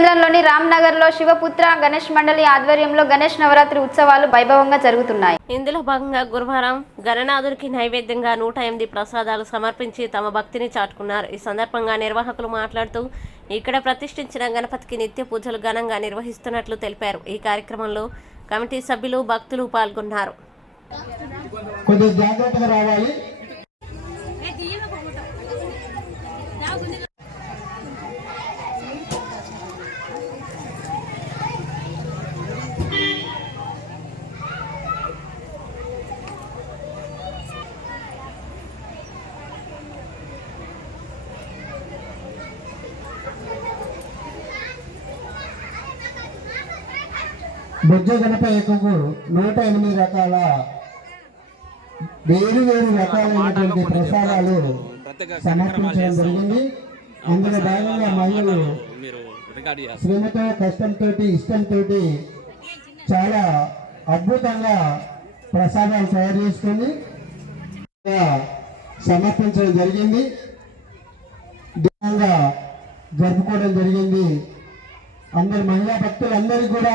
కేంద్రంలోని రామ్నగర్లో శివపుత్ర గణేష్ మండలి ఆధ్వర్యంలో గణేష్ నవరాత్రి ఉత్సవాలు వైభవంగా జరుగుతున్నాయి. ఇందులో భాగంగా గురువారం గణనాథునికి నైవేద్యంగా 108 ప్రసాదాలు సమర్పించి తమ భక్తిని చాటుకున్నారు. ఈ సందర్భంగా నిర్వాహకులు మాట్లాడుతూ ఇక్కడ ప్రతిష్ఠించిన గణపతికి నిత్య పూజలు ఘనంగా నిర్వహిస్తున్నట్లు తెలిపారు. ఈ కార్యక్రమంలో కమిటీ సభ్యులు భక్తులు పాల్గొన్నారు. బొజ్జ గణపయ్యకు 108 రకాల వేరు రకాలైనటువంటి ప్రసాదాలు సమర్పించడం జరిగింది. అందులో భాగంగా మహిళలు శ్రమతో కష్టంతో ఇష్టంతో చాలా అద్భుతంగా ప్రసాదాలు తయారు చేసుకొని సమర్పించడం జరిగింది. జరుపుకోవడం జరిగింది. అందరు మహిళా భక్తులందరికీ కూడా